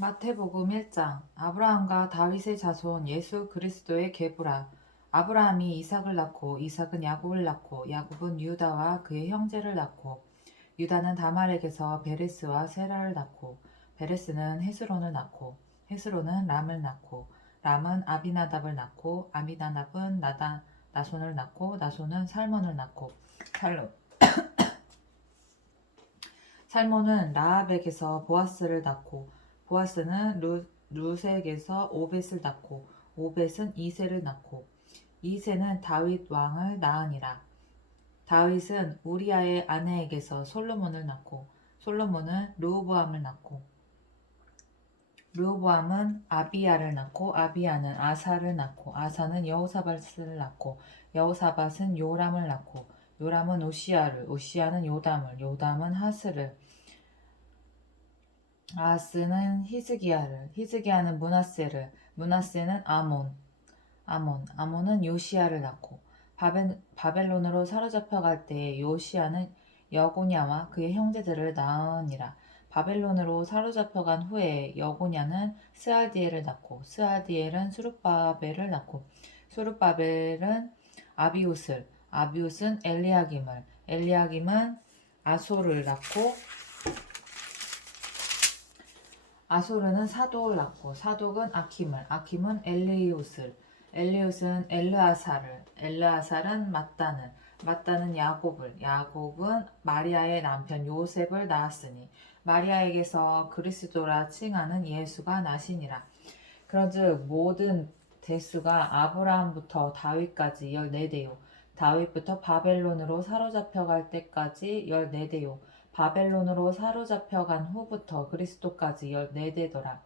마태복음 1장. 아브라함과 다윗의 자손 예수 그리스도의 계보라. 아브라함이 이삭을 낳고 이삭은 야곱을 낳고 야곱은 유다와 그의 형제를 낳고 유다는 다말에게서 베레스와 세라를 낳고 베레스는 헤스론을 낳고 헤스론은 람을 낳고 람은 아비나답을 낳고 아비나답은 나손을 낳고 나손은 살몬을 낳고 살몬은 라합에게서 보아스를 낳고 보아스는 루색에서 오벳을 낳고 오벳은 이새를 낳고 이새는 다윗 왕을 낳으니라. 다윗은 우리아의 아내에게서 솔로몬을 낳고 솔로몬은 르호보암을 낳고 르호보암은 아비야를 낳고 아비야는 아사를 낳고 아사는 여호사밧을 낳고 여호사밧은 요람을 낳고 요람은 오시야를 오시야는 요담을 요담은 하스를 아하스는 히스기야를 히스기야는 므낫세를 므낫세는 아몬은 요시야를 낳고 바벨론으로 사로잡혀갈 때 요시야는 여고냐와 그의 형제들을 낳으니라. 바벨론으로 사로잡혀간 후에 여고냐는 스알디엘을 낳고 스알디엘은 수룹바벨을 낳고 수룹바벨은 아비웃은 엘리야김은 아소를 낳고 아소르는 사독을 낳고 사독은 아킴은 엘리웃은 엘르아살은 마따는 야곱은 마리아의 남편 요셉을 낳았으니 마리아에게서 그리스도라 칭하는 예수가 나시니라. 그런즉 모든 대수가 아브라함부터 다윗까지 14대요 다윗부터 바벨론으로 사로잡혀갈 때까지 14대요 바벨론으로 사로잡혀간 후부터 그리스도까지 14대더라.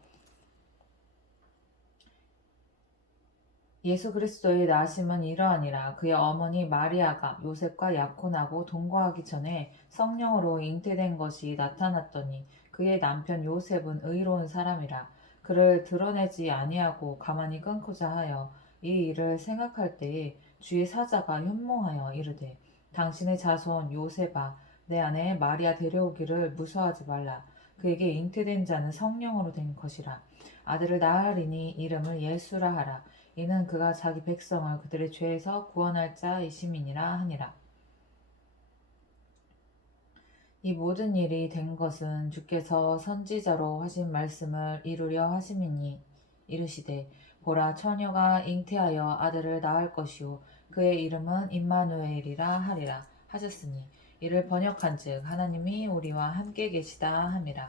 예수 그리스도의 나심은 이러하니라. 그의 어머니 마리아가 요셉과 약혼하고 동거하기 전에 성령으로 잉태된 것이 나타났더니 그의 남편 요셉은 의로운 사람이라. 그를 드러내지 아니하고 가만히 끊고자 하여 이 일을 생각할 때에 주의 사자가 현몽하여 이르되 당신의 자손 요셉아 내 아내 마리아 데려오기를 무서워하지 말라. 그에게 잉태된 자는 성령으로 된 것이라. 아들을 낳으리니 이름을 예수라 하라. 이는 그가 자기 백성을 그들의 죄에서 구원할 자이심이니라 하니라. 이 모든 일이 된 것은 주께서 선지자로 하신 말씀을 이루려 하심이니 이르시되 보라 처녀가 잉태하여 아들을 낳을 것이요 그의 이름은 임마누엘이라 하리라 하셨으니 이를 번역한즉 하나님이 우리와 함께 계시다 함이라.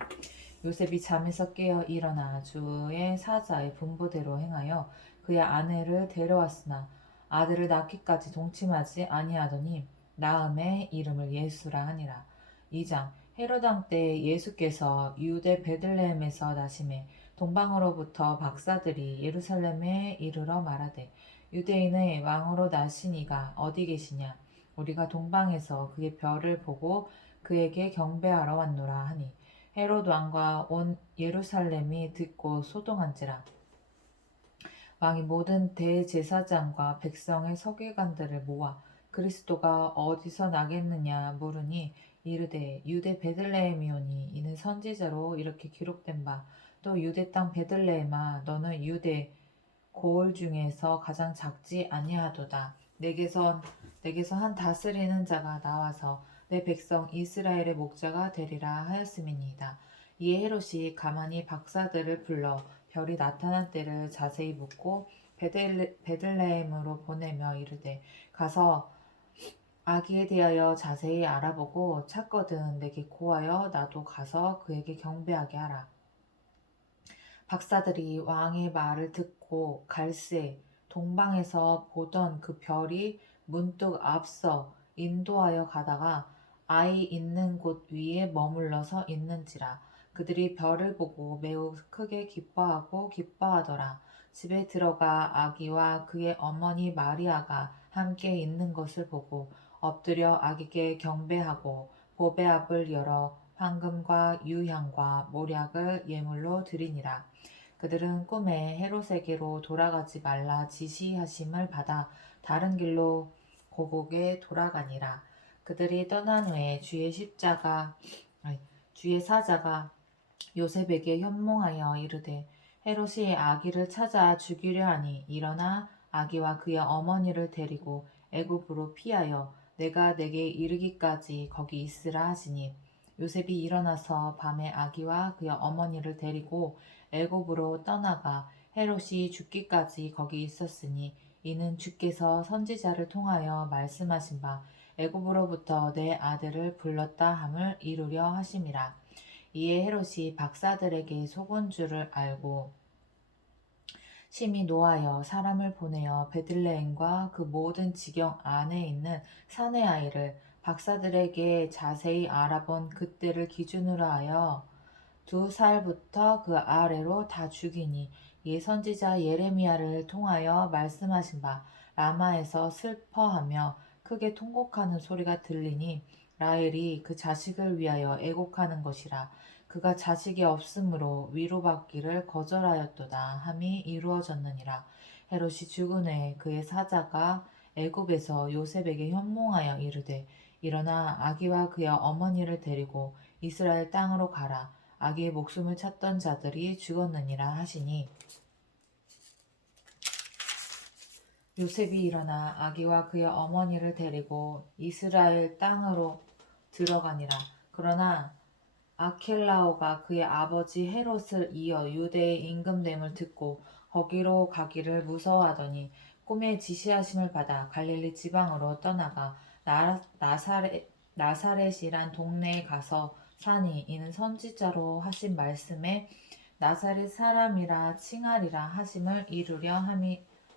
요셉이 잠에서 깨어 일어나 주의 사자의 분부대로 행하여 그의 아내를 데려왔으나 아들을 낳기까지 동침하지 아니하더니 낳음에 이름을 예수라 하니라. 2장 헤롯 왕 때 예수께서 유대 베들레헴에서 나심에 동방으로부터 박사들이 예루살렘에 이르러 말하되 유대인의 왕으로 나신 이가 어디 계시냐 우리가 동방에서 그의 별을 보고 그에게 경배하러 왔노라 하니 헤롯 왕과 온 예루살렘이 듣고 소동한지라. 왕이 모든 대제사장과 백성의 서기관들을 모아 그리스도가 어디서 나겠느냐 물으니 이르되 유대 베들레헴이오니 이는 선지자로 이렇게 기록된 바 또 유대 땅 베들레헴아 너는 유대 고을 중에서 가장 작지 아니하도다. 내게서 한 다스리는 자가 나와서 내 백성 이스라엘의 목자가 되리라 하였음이니이다. 이에 헤롯이 가만히 박사들을 불러 별이 나타난 때를 자세히 묻고 베들레헴으로 보내며 이르되 가서 아기에 대하여 자세히 알아보고 찾거든 내게 고하여 나도 가서 그에게 경배하게 하라. 박사들이 왕의 말을 듣고 갈새 동방에서 보던 그 별이 문득 앞서 인도하여 가다가 아이 있는 곳 위에 머물러서 있는지라. 그들이 별을 보고 매우 크게 기뻐하더라. 집에 들어가 아기와 그의 어머니 마리아가 함께 있는 것을 보고 엎드려 아기께 경배하고 보배압을 열어 황금과 유향과 몰약을 예물로 드리니라. 그들은 꿈에 헤롯에게로 돌아가지 말라 지시하심을 받아 다른 길로 고국에 돌아가니라. 그들이 떠난 후에 주의 사자가 요셉에게 현몽하여 이르되 헤롯이 아기를 찾아 죽이려 하니 일어나 아기와 그의 어머니를 데리고 애굽으로 피하여 내가 내게 이르기까지 거기 있으라 하시니 요셉이 일어나서 밤에 아기와 그의 어머니를 데리고 애굽으로 떠나가 헤롯이 죽기까지 거기 있었으니 이는 주께서 선지자를 통하여 말씀하신 바 애굽으로부터 내 아들을 불렀다 함을 이루려 하심이라. 이에 헤롯이 박사들에게 속은 줄을 알고 심히 노하여 사람을 보내어 베들레헴과 그 모든 지경 안에 있는 사내 아이를 박사들에게 자세히 알아본 그때를 기준으로 하여 2살부터 그 아래로 다 죽이니 이 선지자 예레미야를 통하여 말씀하신 바 라마에서 슬퍼하며 크게 통곡하는 소리가 들리니 라헬이 그 자식을 위하여 애곡하는 것이라. 그가 자식이 없으므로 위로받기를 거절하였도다 함이 이루어졌느니라. 헤롯이 죽은 후에 그의 사자가 애굽에서 요셉에게 현몽하여 이르되 일어나 아기와 그의 어머니를 데리고 이스라엘 땅으로 가라. 아기의 목숨을 찾던 자들이 죽었느니라 하시니 요셉이 일어나 아기와 그의 어머니를 데리고 이스라엘 땅으로 들어가니라. 그러나 아켈라오가 그의 아버지 헤롯을 이어 유대에 임금됨을 듣고 거기로 가기를 무서워하더니 꿈에 지시하심을 받아 갈릴리 지방으로 떠나가 나사렛이란 동네에 가서 사니 이는 선지자로 하신 말씀에 나사렛 사람이라 칭하리라 하심을 이루려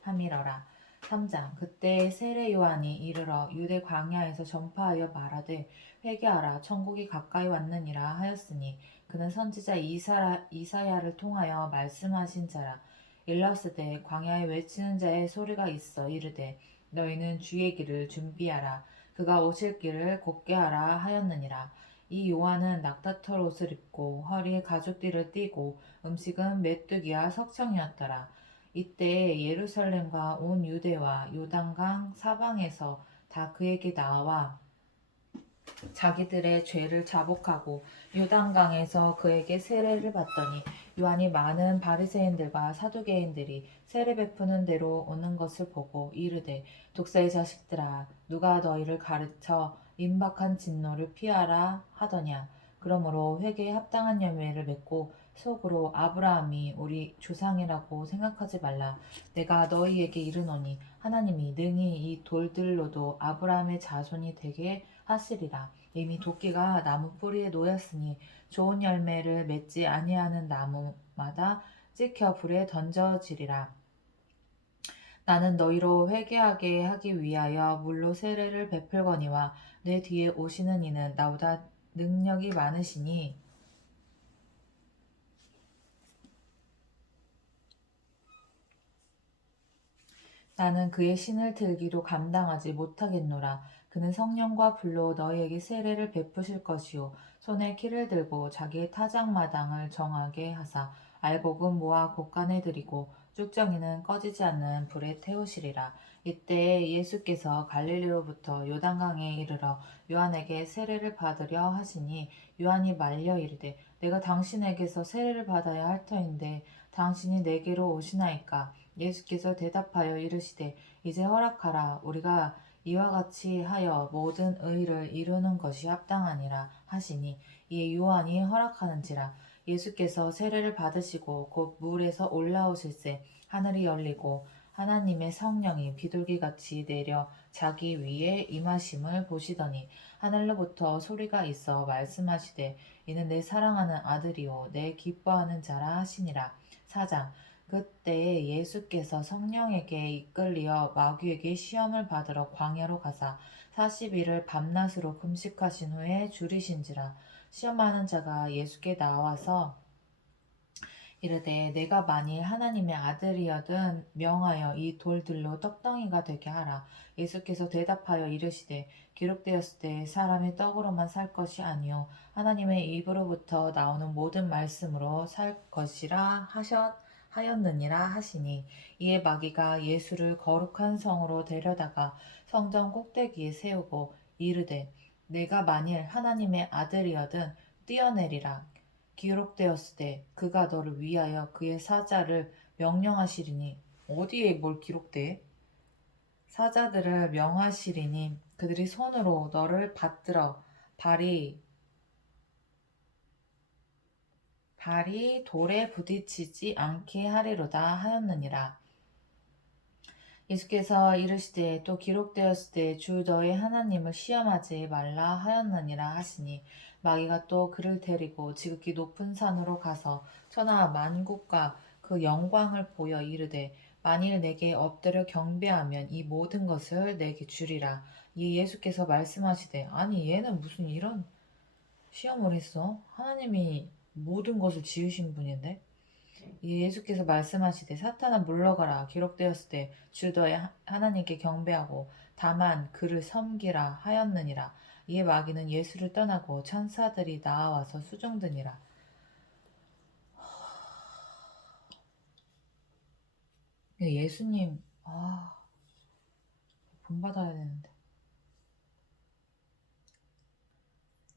함이러라. 3장 그때 세례 요한이 이르러 유대 광야에서 전파하여 말하되 회개하라 천국이 가까이 왔느니라 하였으니 그는 선지자 이사야를 통하여 말씀하신 자라. 일렀으되 광야에 외치는 자의 소리가 있어 이르되 너희는 주의 길을 준비하라 그가 오실 길을 곧게 하라 하였느니라. 이 요한은 낙타털 옷을 입고 허리에 가죽띠를 띠고 음식은 메뚜기와 석청이었더라. 이때 예루살렘과 온 유대와 요단강 사방에서 다 그에게 나와 자기들의 죄를 자복하고 요단강에서 그에게 세례를 받더니 요한이 많은 바리새인들과 사두개인들이 세례 베푸는 대로 오는 것을 보고 이르되 독사의 자식들아 누가 너희를 가르쳐 임박한 진노를 피하라 하더냐. 그러므로 회개에 합당한 열매를 맺고 속으로 아브라함이 우리 조상이라고 생각하지 말라. 내가 너희에게 이르노니 하나님이 능히 이 돌들로도 아브라함의 자손이 되게 하시리라. 이미 도끼가 나무 뿌리에 놓였으니 좋은 열매를 맺지 아니하는 나무마다 찍혀 불에 던져지리라. 나는 너희로 회개하게 하기 위하여 물로 세례를 베풀거니와 내 뒤에 오시는 이는 나보다 능력이 많으시니 나는 그의 신을 들기도 감당하지 못하겠노라. 그는 성령과 불로 너희에게 세례를 베푸실 것이요 손에 키를 들고 자기의 타작마당을 정하게 하사 알곡은 모아 곳간에 들이고 쭉정이는 꺼지지 않는 불에 태우시리라. 이때 예수께서 갈릴리로부터 요단강에 이르러 요한에게 세례를 받으려 하시니 요한이 말려 이르되 내가 당신에게서 세례를 받아야 할 터인데 당신이 내게로 오시나이까. 예수께서 대답하여 이르시되 이제 허락하라. 우리가 이와 같이 하여 모든 의를 이루는 것이 합당하니라 하시니 이에 요한이 허락하는지라. 예수께서 세례를 받으시고 곧 물에서 올라오실새 하늘이 열리고 하나님의 성령이 비둘기같이 내려 자기 위에 임하심을 보시더니 하늘로부터 소리가 있어 말씀하시되 이는 내 사랑하는 아들이요 내 기뻐하는 자라 하시니라. 4장 그때 예수께서 성령에게 이끌리어 마귀에게 시험을 받으러 광야로 가사 40일을 밤낮으로 금식하신 후에 줄이신지라. 시험하는 자가 예수께 나와서 이르되 내가 만일 하나님의 아들이여든 명하여 이 돌들로 떡덩이가 되게 하라. 예수께서 대답하여 이르시되 기록되었을 때 사람이 떡으로만 살 것이 아니요 하나님의 입으로부터 나오는 모든 말씀으로 살 것이라 하였느니라 하시니 이에 마귀가 예수를 거룩한 성으로 데려다가 성전 꼭대기에 세우고 이르되 내가 만일 하나님의 아들이여든 뛰어내리라. 기록되었으되 그가 너를 위하여 그의 사자를 명령하시리니. 어디에 뭘 기록돼? 사자들을 명하시리니 그들이 손으로 너를 받들어 발이 돌에 부딪히지 않게 하리로다 하였느니라. 예수께서 이르시되 또 기록되었을 때 주 너의 하나님을 시험하지 말라 하였느니라 하시니, 마귀가 또 그를 데리고 지극히 높은 산으로 가서 천하 만국과 그 영광을 보여 이르되, 만일 내게 엎드려 경배하면 이 모든 것을 내게 주리라. 이 예수께서 말씀하시되, 아니 얘는 무슨 이런 시험을 했어? 하나님이 모든 것을 지으신 분인데? 예수께서 말씀하시되, 사탄아 물러가라. 기록되었을 때 주 너의 하나님께 경배하고 다만 그를 섬기라 하였느니라. 이에 마귀는 예수를 떠나고 천사들이 나와서 수종드니라. 예수님, 본받아야 되는데.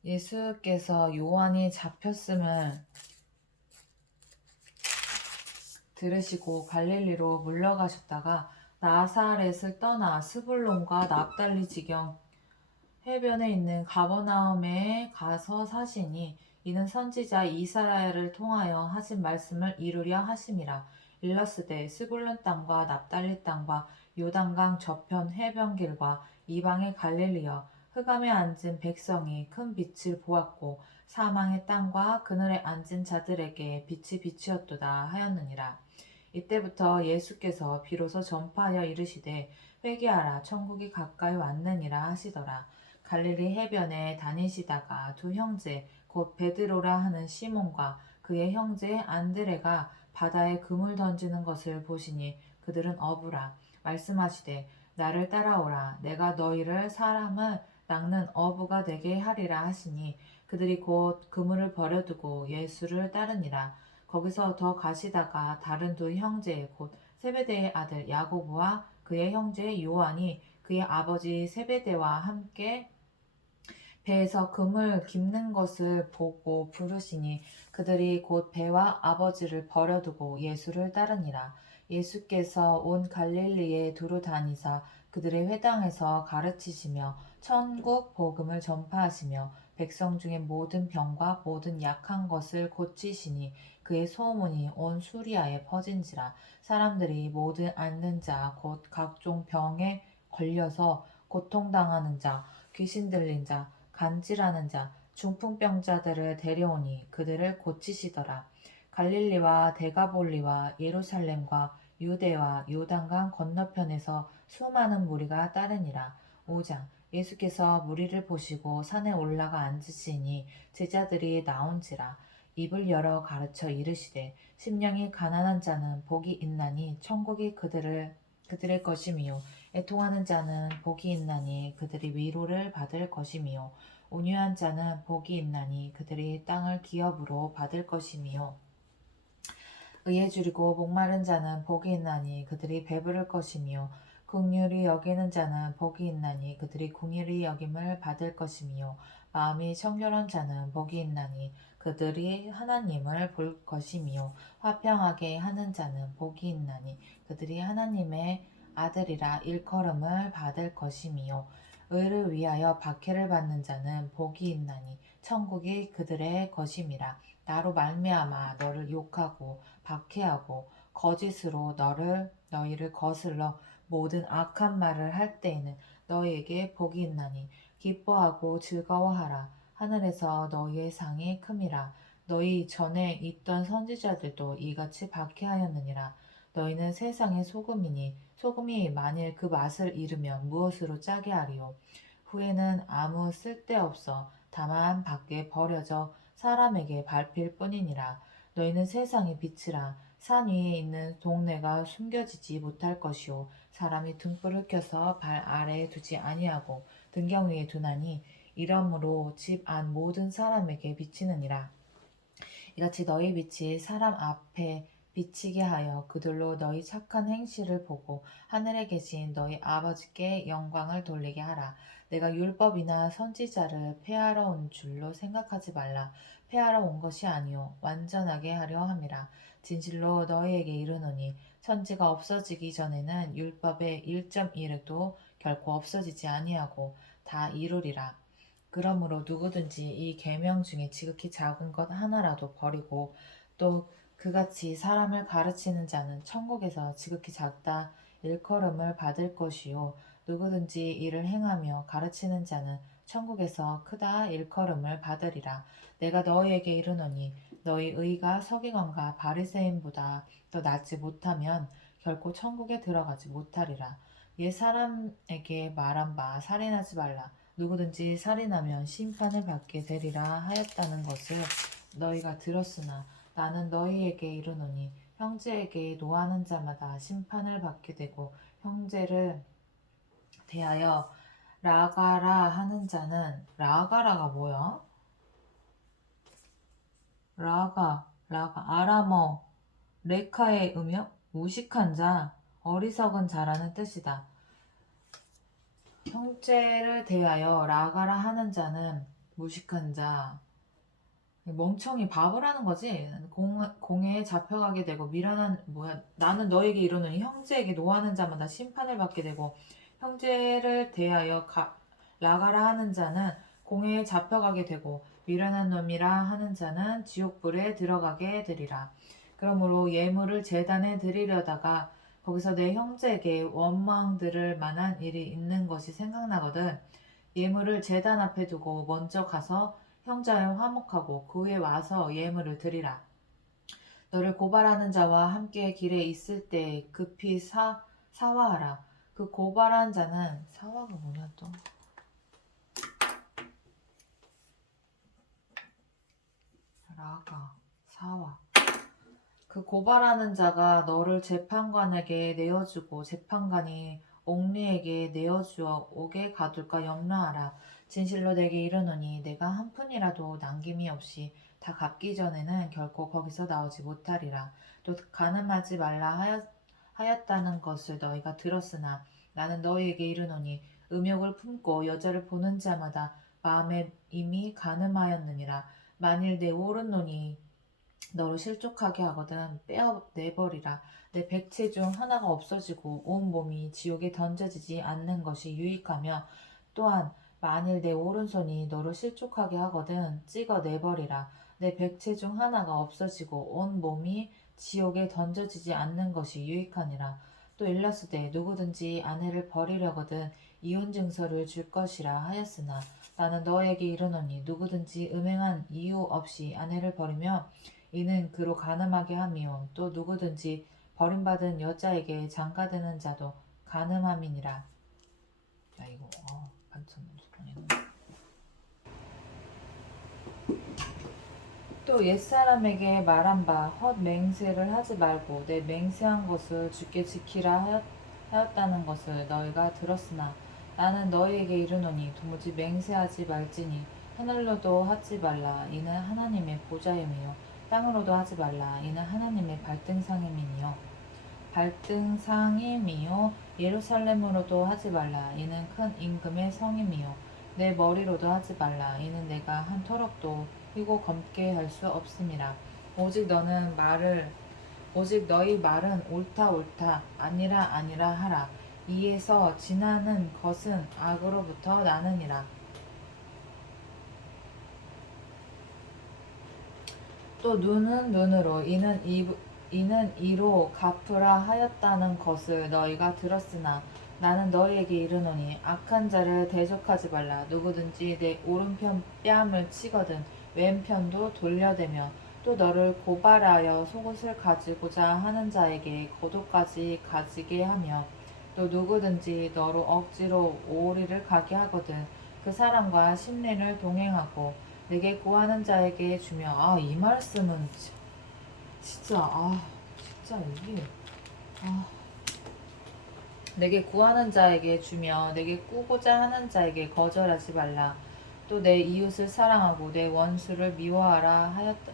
예수께서 요한이 잡혔음을 들으시고 갈릴리로 물러가셨다가 나사렛을 떠나 스불론과 납달리 지경 해변에 있는 가버나움에 가서 사시니, 이는 선지자 이사야를 통하여 하신 말씀을 이루려 하심이라. 일러스되 스불론 땅과 납달리 땅과 요단강 저편 해변길과 이방의 갈릴리여, 흑암에 앉은 백성이 큰 빛을 보았고 사망의 땅과 그늘에 앉은 자들에게 빛이 비치었도다 하였느니라. 이때부터 예수께서 비로소 전파하여 이르시되, 회개하라, 천국이 가까이 왔느니라 하시더라. 갈릴리 해변에 다니시다가 두 형제 곧 베드로라 하는 시몬과 그의 형제 안드레가 바다에 그물 던지는 것을 보시니 그들은 어부라. 말씀하시되, 나를 따라오라. 내가 너희를 사람을 낚는 어부가 되게 하리라 하시니, 그들이 곧 그물을 버려두고 예수를 따르니라. 거기서 더 가시다가 다른 두 형제 곧 세베대의 아들 야고보와 그의 형제 요한이 그의 아버지 세베대와 함께 배에서 금을 깁는 것을 보고 부르시니, 그들이 곧 배와 아버지를 버려두고 예수를 따르니라. 예수께서 온 갈릴리에 두루 다니사 그들의 회당에서 가르치시며 천국 복음을 전파하시며 백성 중에 모든 병과 모든 약한 것을 고치시니, 그의 소문이 온 수리아에 퍼진지라. 사람들이 모든 앓는 자 곧 각종 병에 걸려서 고통당하는 자, 귀신 들린 자, 간질하는 자, 중풍병자들을 데려오니 그들을 고치시더라. 갈릴리와 데가볼리와 예루살렘과 유대와 요단강 건너편에서 수많은 무리가 따르니라. 5장. 예수께서 무리를 보시고 산에 올라가 앉으시니 제자들이 나온지라. 입을 열어 가르쳐 이르시되, 심령이 가난한 자는 복이 있나니 천국이 그들의 것이미요. 애통하는 자는 복이 있나니 그들이 위로를 받을 것이미요. 온유한 자는 복이 있나니 그들이 땅을 기업으로 받을 것이미요. 의에 줄이고 목마른 자는 복이 있나니 그들이 배부를 것이미요. 긍휼히 여기는 자는 복이 있나니 그들이 긍휼히 여김을 받을 것이미요. 마음이 청결한 자는 복이 있나니 그들이 하나님을 볼 것이미요. 화평하게 하는 자는 복이 있나니 그들이 하나님의 아들이라 일컬음을 받을 것이미요. 의를 위하여 박해를 받는 자는 복이 있나니 천국이 그들의 것임이라. 나로 말미암아 너를 욕하고 박해하고 거짓으로 너희를 거슬러 모든 악한 말을 할 때에는 너희에게 복이 있나니 기뻐하고 즐거워하라. 하늘에서 너희의 상이 큼이라. 너희 전에 있던 선지자들도 이같이 박해하였느니라. 너희는 세상의 소금이니 소금이 만일 그 맛을 잃으면 무엇으로 짜게 하리요. 후에는 아무 쓸데없어 다만 밖에 버려져 사람에게 밟힐 뿐이니라. 너희는 세상의 빛이라. 산 위에 있는 동네가 숨겨지지 못할 것이요, 사람이 등불을 켜서 발 아래에 두지 아니하고 등경 위에 두나니 이러므로 집 안 모든 사람에게 비치느니라. 이같이 너희 빛이 사람 앞에 비치게 하여 그들로 너희 착한 행실을 보고 하늘에 계신 너희 아버지께 영광을 돌리게 하라. 내가 율법이나 선지자를 폐하러 온 줄로 생각하지 말라. 폐하러 온 것이 아니요 완전하게 하려 함이라. 진실로 너희에게 이르노니 천지가 없어지기 전에는 율법의 1.1도 결코 없어지지 아니하고 다 이루리라. 그러므로 누구든지 이 계명 중에 지극히 작은 것 하나라도 버리고 또 그같이 사람을 가르치는 자는 천국에서 지극히 작다 일컬음을 받을 것이요 누구든지 이를 행하며 가르치는 자는 천국에서 크다 일컬음을 받으리라. 내가 너희에게 이르노니 너희 의가 서기관과 바리새인보다 더 낫지 못하면 결코 천국에 들어가지 못하리라. 옛 사람에게 말한 바 살인하지 말라. 누구든지 살인하면 심판을 받게 되리라 하였다는 것을 너희가 들었으나 나는 너희에게 이르노니 형제에게 노하는 자마다 심판을 받게 되고 형제를 대하여 라가라 하는 자는 라가라가 뭐야? 라가 아람어 레카의 음역 무식한 자 어리석은 자라는 뜻이다. 형제를 대하여 라가라 하는 자는 무식한 자 멍청이 바보를 하는 거지. 공회에 잡혀가게 되고 미련한 나는 너에게 이르노니 형제에게 노하는 자마다 심판을 받게 되고 형제를 대하여 라가라 하는 자는 공회에 잡혀가게 되고 미련한 놈이라 하는 자는 지옥불에 들어가게 되리라. 그러므로 예물을 제단에 드리려다가 거기서 내 형제에게 원망 들을 만한 일이 있는 것이 생각나거든. 예물을 제단 앞에 두고 먼저 가서 형제와 화목하고 그 후에 와서 예물을 드리라. 너를 고발하는 자와 함께 길에 있을 때 급히 사화하라. 그 고발한 자는 사화가 뭐냐 또? 라가 사화. 그 고발하는 자가 너를 재판관에게 내어주고 재판관이 옥리에게 내어주어 옥에 가둘까 염려하라. 진실로 내게 이르노니 내가 한 푼이라도 남김이 없이 다 갚기 전에는 결코 거기서 나오지 못하리라. 또 간음하지 말라 하였다는 것을 너희가 들었으나 나는 너희에게 이르노니 음욕을 품고 여자를 보는 자마다 마음에 이미 간음하였느니라. 만일 내 오른눈이 너를 실족하게 하거든 빼어내버리라. 내 백체 중 하나가 없어지고 온 몸이 지옥에 던져지지 않는 것이 유익하며 또한 만일 내 오른손이 너를 실족하게 하거든 찍어내버리라. 내 백체 중 하나가 없어지고 온 몸이 지옥에 던져지지 않는 것이 유익하니라. 또 일러스되 누구든지 아내를 버리려거든 이혼 증서를 줄 것이라 하였으나 나는 너에게 이르노니 누구든지 음행한 이유 없이 아내를 버리며 이는 그로 간음하게 함이요 또 누구든지 버림받은 여자에게 장가드는 자도 간음함이니라. 야 이거 반찬 너무 또 옛사람에게 말한 바 헛맹세를 하지 말고 내 맹세한 것을 주께 지키라 하였다는 것을 너희가 들었으나 나는 너희에게 이르노니 도무지 맹세하지 말지니 하늘로도 하지 말라 이는 하나님의 보좌임이요 땅으로도 하지 말라 이는 하나님의 발등상임이요 예루살렘으로도 하지 말라 이는 큰 임금의 성임이요 내 머리로도 하지 말라 이는 내가 한 터럭도 휘고 검게 할 수 없음이라. 오직 너희 말은 옳다 아니라 하라. 이에서 지나는 것은 악으로부터 나느니라. 또 눈은 눈으로 이는 이로 갚으라 하였다는 것을 너희가 들었으나 나는 너희에게 이르노니 악한 자를 대적하지 말라. 누구든지 내 오른편 뺨을 치거든 왼편도 돌려대며 또 너를 고발하여 속옷을 가지고자 하는 자에게 겉옷까지 가지게 하며 또 누구든지 너로 억지로 오리를 가게 하거든 그 사람과 심린을 동행하고 내게 구하는 자에게 주며 이 말씀은 진짜 이게 내게 구하는 자에게 주며 내게 꾸고자 하는 자에게 거절하지 말라. 또 내 이웃을 사랑하고 내 원수를 미워하라 하였다.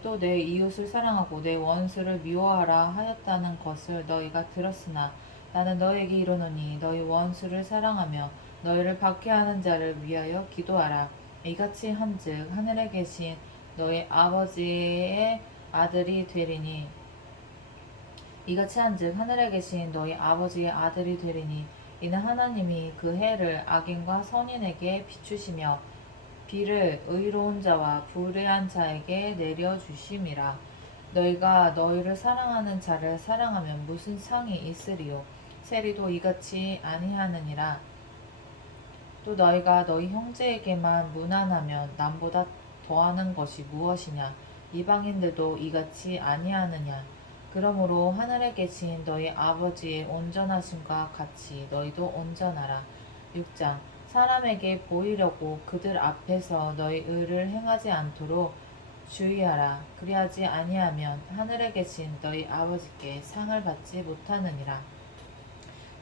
또 내 이웃을 사랑하고 내 원수를 미워하라 하였다는 것을 너희가 들었으나 나는 너에게 이르노니 너희 원수를 사랑하며 너희를 박해하는 자를 위하여 기도하라. 이같이 한즉 하늘에 계신 너희 아버지의 아들이 되리니 이같이 한즉 하늘에 계신 너희 아버지의 아들이 되리니 이는 하나님이 그 해를 악인과 선인에게 비추시며 비를 의로운 자와 불의한 자에게 내려주심이라. 너희가 너희를 사랑하는 자를 사랑하면 무슨 상이 있으리요? 세리도 이같이 아니하느니라. 또 너희가 너희 형제에게만 무난하면 남보다 더하는 것이 무엇이냐? 이방인들도 이같이 아니하느냐? 그러므로 하늘에 계신 너희 아버지의 온전하심과 같이 너희도 온전하라. 6장 사람에게 보이려고 그들 앞에서 너희 의를 행하지 않도록 주의하라. 그리하지 아니하면 하늘에 계신 너희 아버지께 상을 받지 못하느니라.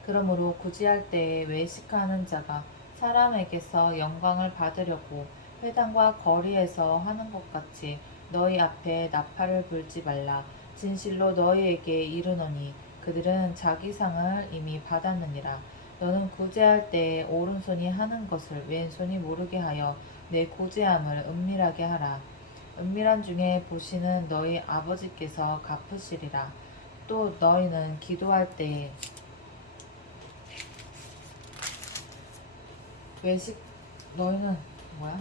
그러므로 구제할 때에 외식하는 자가 사람에게서 영광을 받으려고 회당과 거리에서 하는 것 같이 너희 앞에 나팔을 불지 말라. 진실로 너희에게 이르노니 그들은 자기 상을 이미 받았느니라. 너는 구제할 때에 오른손이 하는 것을 왼손이 모르게 하여 내 구제함을 은밀하게 하라. 은밀한 중에 보시는 너희 아버지께서 갚으시리라. 또 너희는 기도할 때에 외식 너희는 뭐야?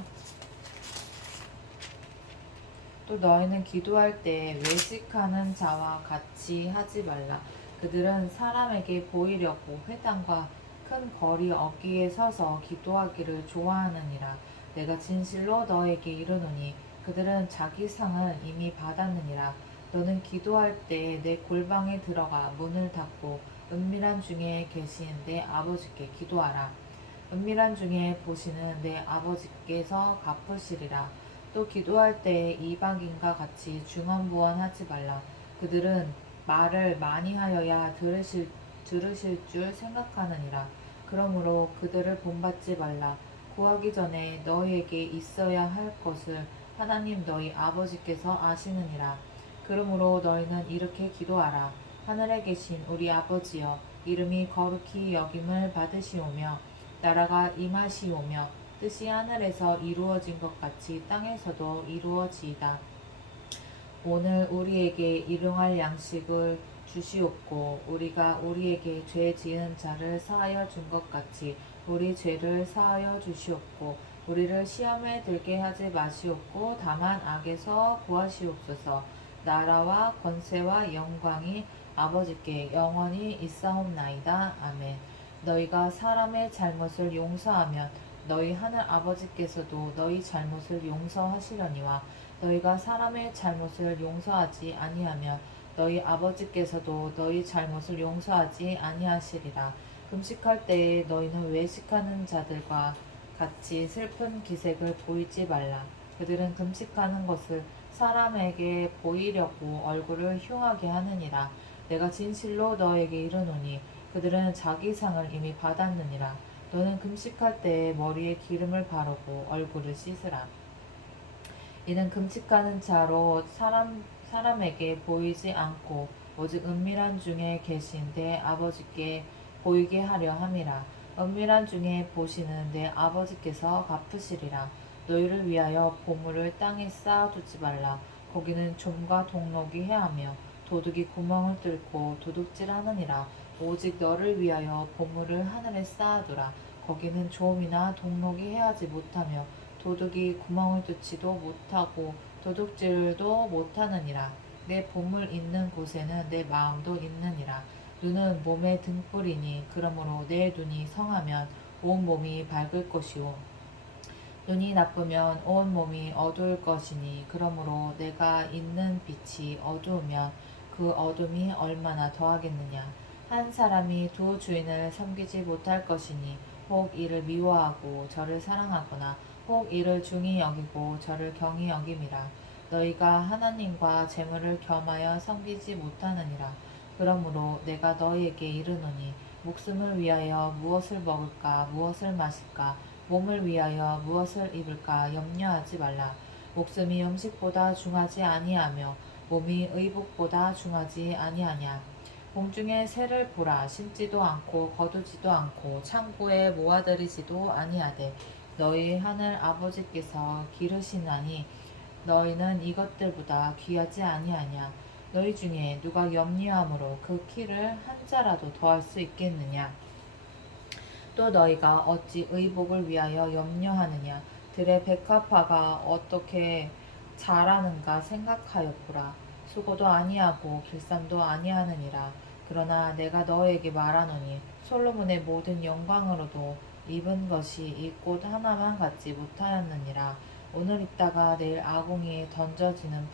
또 너희는 기도할 때 외식하는 자와 같이 하지 말라. 그들은 사람에게 보이려고 회당과 큰 거리 어귀에 서서 기도하기를 좋아하느니라. 내가 진실로 너에게 이르노니 그들은 자기 상을 이미 받았느니라. 너는 기도할 때 내 골방에 들어가 문을 닫고 은밀한 중에 계신 내 아버지께 기도하라. 은밀한 중에 보시는 내 아버지께서 갚으시리라. 또 기도할 때 이방인과 같이 중언부언하지 말라. 그들은 말을 많이 하여야 들으실 줄 생각하느니라. 그러므로 그들을 본받지 말라. 구하기 전에 너희에게 있어야 할 것을 하나님 너희 아버지께서 아시느니라. 그러므로 너희는 이렇게 기도하라. 하늘에 계신 우리 아버지여, 이름이 거룩히 여김을 받으시오며 나라가 임하시오며 뜻이 하늘에서 이루어진 것 같이 땅에서도 이루어지이다. 오늘 우리에게 일용할 양식을 주시옵고 우리가 우리에게 죄 지은 자를 사하여 준 것 같이 우리 죄를 사하여 주시옵고 우리를 시험에 들게 하지 마시옵고 다만 악에서 구하시옵소서. 나라와 권세와 영광이 아버지께 영원히 있사옵나이다. 아멘. 너희가 사람의 잘못을 용서하면 너희 하늘 아버지께서도 너희 잘못을 용서하시려니와 너희가 사람의 잘못을 용서하지 아니하면 너희 아버지께서도 너희 잘못을 용서하지 아니하시리라. 금식할 때에 너희는 외식하는 자들과 같이 슬픈 기색을 보이지 말라. 그들은 금식하는 것을 사람에게 보이려고 얼굴을 흉하게 하느니라. 내가 진실로 너에게 이르노니 그들은 자기 상을 이미 받았느니라. 너는 금식할 때에 머리에 기름을 바르고 얼굴을 씻으라. 이는 금식하는 자로 사람에게 보이지 않고 오직 은밀한 중에 계신 내 아버지께 보이게 하려 함이라. 은밀한 중에 보시는 내 아버지께서 갚으시리라. 너희를 위하여 보물을 땅에 쌓아두지 말라. 거기는 좀과 동록이 해하며 도둑이 구멍을 뚫고 도둑질하느니라. 오직 너를 위하여 보물을 하늘에 쌓아두라. 거기는 좀이나 동록이 해하지 못하며 도둑이 구멍을 뚫지도 못하고 도둑질도 못하느니라. 내 보물 있는 곳에는 내 마음도 있느니라. 눈은 몸의 등불이니 그러므로 내 눈이 성하면 온 몸이 밝을 것이요 눈이 나쁘면 온 몸이 어두울 것이니 그러므로 내가 있는 빛이 어두우면 그 어둠이 얼마나 더하겠느냐. 한 사람이 두 주인을 섬기지 못할 것이니 혹 이를 미워하고 저를 사랑하거나 혹 이를 중히 여기고 저를 경히 여김이라. 너희가 하나님과 재물을 겸하여 섬기지 못하느니라. 그러므로 내가 너희에게 이르노니 목숨을 위하여 무엇을 먹을까 무엇을 마실까 몸을 위하여 무엇을 입을까 염려하지 말라. 목숨이 음식보다 중하지 아니하며 몸이 의복보다 중하지 아니하냐. 공중의 새를 보라. 심지도 않고 거두지도 않고 창고에 모아들이지도 아니하되 너희 하늘 아버지께서 기르시나니 너희는 이것들보다 귀하지 아니하냐. 너희 중에 누가 염려함으로 그 키를 한 자라도 더할 수 있겠느냐. 또 너희가 어찌 의복을 위하여 염려하느냐. 들의 백합화가 어떻게 자라는가 생각하여 보라. 수고도 아니하고 길쌈도 아니하느니라. 그러나 내가 너에게 말하노니 솔로몬의 모든 영광으로도 입은 것이 이 꽃 하나만 갖지 못하였느니라. 오늘 있다가 내일 아궁이에 던져지는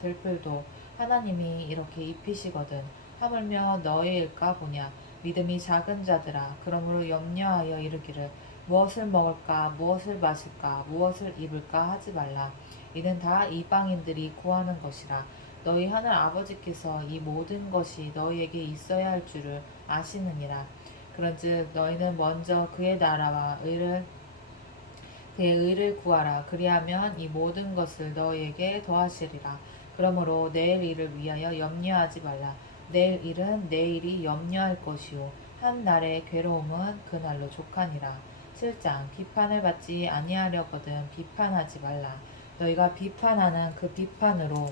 들풀도 하나님이 이렇게 입히시거든. 하물며 너희일까 보냐. 믿음이 작은 자들아, 그러므로 염려하여 이르기를 무엇을 먹을까, 무엇을 마실까, 무엇을 입을까 하지 말라. 이는 다 이방인들이 구하는 것이라. 너희 하늘 아버지께서 이 모든 것이 너희에게 있어야 할 줄을 아시느니라. 그런즉 너희는 먼저 그의 나라와 그의 의를 구하라. 그리하면 이 모든 것을 너희에게 더하시리라. 그러므로 내일 일을 위하여 염려하지 말라. 내일 일은 내일이 염려할 것이요 한 날의 괴로움은 그날로 족하니라. 7장 비판을 받지 아니하려거든 비판하지 말라. 너희가 비판하는 그 비판으로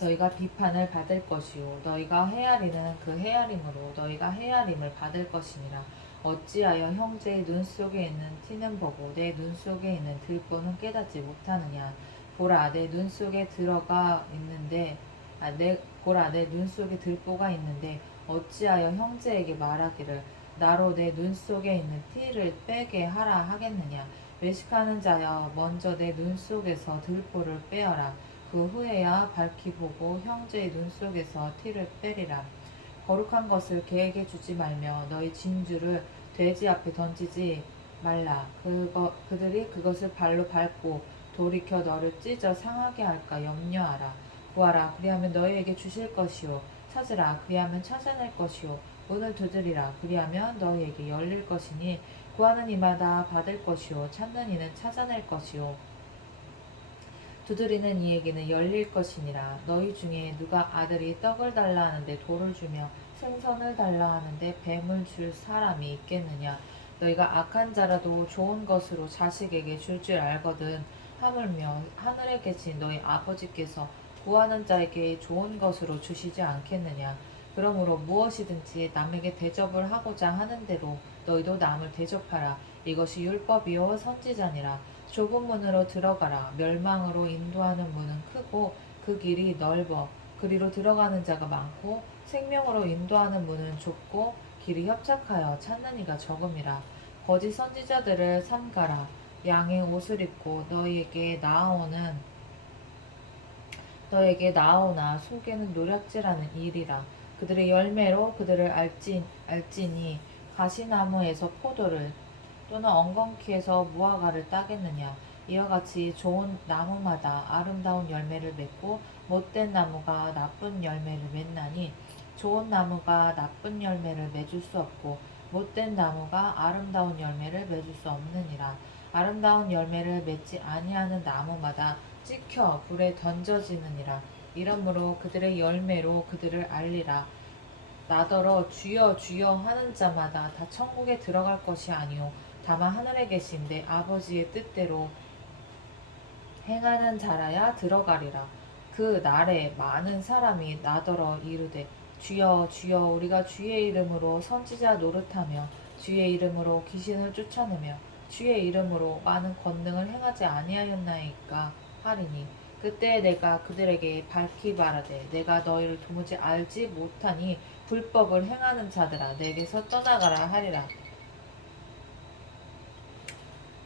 너희가 비판을 받을 것이요 너희가 헤아리는 그 헤아림으로 너희가 헤아림을 받을 것이니라. 어찌하여 형제의 눈 속에 있는 티는 보고 내 눈 속에 있는 들보는 깨닫지 못하느냐. 보라 내 눈 속에 들어가 있는데 보라 내 눈 속에 들보가 있는데 어찌하여 형제에게 말하기를 나로 내 눈 속에 있는 티를 빼게 하라 하겠느냐. 외식하는 자여 먼저 내 눈 속에서 들보를 빼어라. 그 후에야 밝히 보고 형제의 눈 속에서 티를 빼리라. 거룩한 것을 개에게 주지 말며 너희 진주를 돼지 앞에 던지지 말라. 그들이 그것을 발로 밟고 돌이켜 너를 찢어 상하게 할까 염려하라. 구하라. 그리하면 너희에게 주실 것이요. 찾으라. 그리하면 찾아낼 것이요. 문을 두드리라. 그리하면 너희에게 열릴 것이니 구하는 이마다 받을 것이요. 찾는 이는 찾아낼 것이요. 두드리는 이에게는 열릴 것이니라. 너희 중에 누가 아들이 떡을 달라 하는데 돌을 주며 생선을 달라 하는데 뱀을 줄 사람이 있겠느냐. 너희가 악한 자라도 좋은 것으로 자식에게 줄 줄 알거든. 하물며 하늘에 계신 너희 아버지께서 구하는 자에게 좋은 것으로 주시지 않겠느냐. 그러므로 무엇이든지 남에게 대접을 하고자 하는 대로 너희도 남을 대접하라. 이것이 율법이요 선지자니라. 좁은 문으로 들어가라. 멸망으로 인도하는 문은 크고 그 길이 넓어 그리로 들어가는 자가 많고 생명으로 인도하는 문은 좁고 길이 협착하여 찾는 이가 적음이라. 거짓 선지자들을 삼가라. 양의 옷을 입고 너에게 나오나 속에는 노략질하는 일이라. 그들의 열매로 그들을 알지니 가시나무에서 포도를 또는 엉겅퀴에서 무화과를 따겠느냐. 이와 같이 좋은 나무마다 아름다운 열매를 맺고 못된 나무가 나쁜 열매를 맺나니 좋은 나무가 나쁜 열매를 맺을 수 없고 못된 나무가 아름다운 열매를 맺을 수 없느니라. 아름다운 열매를 맺지 아니하는 나무마다 찍혀 불에 던져지느니라. 이러므로 그들의 열매로 그들을 알리라. 나더러 주여 주여 하는 자마다 다 천국에 들어갈 것이 아니요 다만 하늘에 계신 내 아버지의 뜻대로 행하는 자라야 들어가리라. 그 날에 많은 사람이 나더러 이르되 주여 주여 우리가 주의 이름으로 선지자 노릇하며 주의 이름으로 귀신을 쫓아내며 주의 이름으로 많은 권능을 행하지 아니하였나이까 하리니 그때 내가 그들에게 밝히 말하되 내가 너희를 도무지 알지 못하니 불법을 행하는 자들아 내게서 떠나가라 하리라.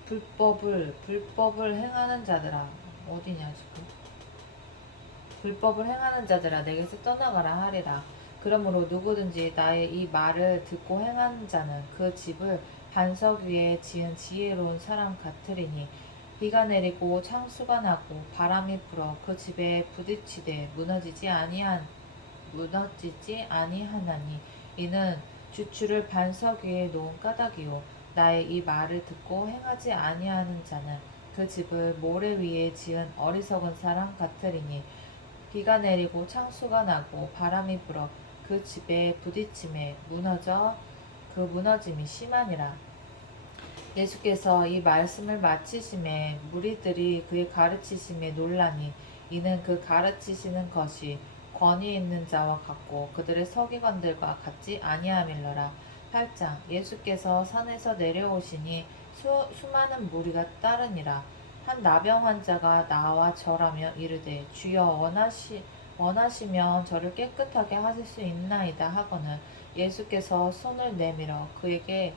불법을 행하는 자들아 어디냐 지금. 불법을 행하는 자들아 내게서 떠나가라 하리라. 그러므로 누구든지 나의 이 말을 듣고 행하는 자는 그 집을 반석 위에 지은 지혜로운 사람 같으리니 비가 내리고 창수가 나고 바람이 불어 그 집에 부딪히되 무너지지 아니하나니 이는 주추를 반석 위에 놓은 까닭이요. 나의 이 말을 듣고 행하지 아니하는 자는 그 집을 모래 위에 지은 어리석은 사람 같으리니 비가 내리고 창수가 나고 바람이 불어 그 집에 부딪힘에 무너져 그 무너짐이 심하니라. 예수께서 이 말씀을 마치심에 무리들이 그의 가르치심에 놀라니 이는 그 가르치시는 것이 권위 있는 자와 같고 그들의 서기관들과 같지 아니함일러라. 8장 예수께서 산에서 내려오시니 수많은 무리가 따르니라. 한 나병 환자가 나와 절하며 이르되 주여 원하시면 저를 깨끗하게 하실 수 있나이다 하거늘 예수께서 손을 내밀어 그에게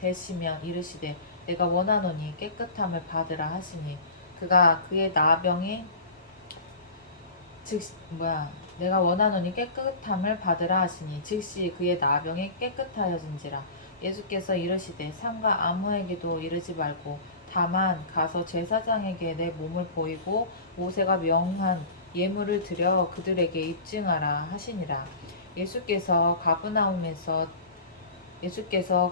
대시며 이르시되 내가 원하노니 깨끗함을 받으라 하시니 그가 그의 나병이 내가 원하노니 깨끗함을 받으라 하시니 즉시 그의 나병이 깨끗하여진지라. 예수께서 이르시되 상가 아무에게도 이르지 말고 다만 가서 제사장에게 내 몸을 보이고 모세가 명한 예물을 드려 그들에게 입증하라 하시니라. 예수께서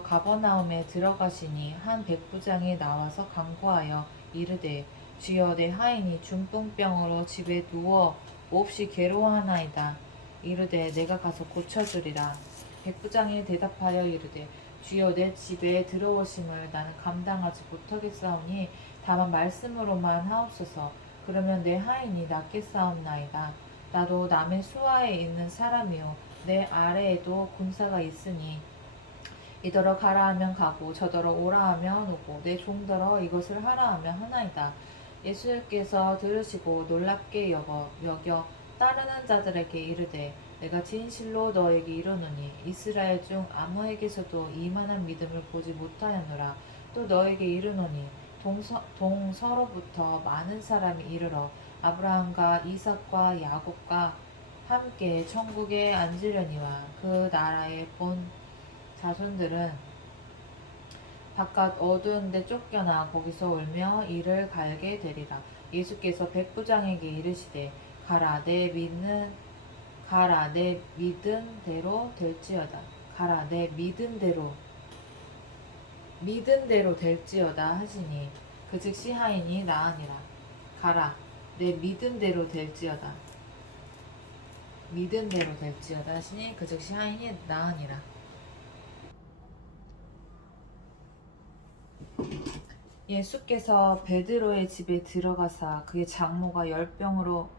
가버나움에 들어가시니 한 백부장이 나와서 간구하여 이르되 주여 내 하인이 중풍병으로 집에 누워 몹시 괴로워하나이다. 이르되 내가 가서 고쳐주리라. 백부장이 대답하여 이르되 주여 내 집에 들어오심을 나는 감당하지 못하겠사오니 다만 말씀으로만 하옵소서. 그러면 내 하인이 낫겠사옵나이다. 나도 남의 수하에 있는 사람이요 내 아래에도 군사가 있으니 이더러 가라 하면 가고 저더러 오라 하면 오고 내 종더러 이것을 하라 하면 하나이다. 예수께서 들으시고 놀랍게 여겨 따르는 자들에게 이르되 내가 진실로 너에게 이르노니 이스라엘 중 아무에게서도 이만한 믿음을 보지 못하였노라. 또 너에게 이르노니 동서로부터 많은 사람이 이르러 아브라함과 이삭과 야곱과 함께 천국에 앉으려니와 그 나라의 본 자손들은 바깥 어두운 데 쫓겨나 거기서 울며 이를 갈게 되리라. 예수께서 백부장에게 이르시되 가라 내 믿은 대로 될지어다. 가라 내 믿은 대로 될지어다 하시니 그 즉시 하인이 나으니라. 가라 내 믿은 대로 될지어다. 하시니 그 즉시 하인이 나으니라. 예수께서 베드로의 집에 들어가사 그의 장모가 열병으로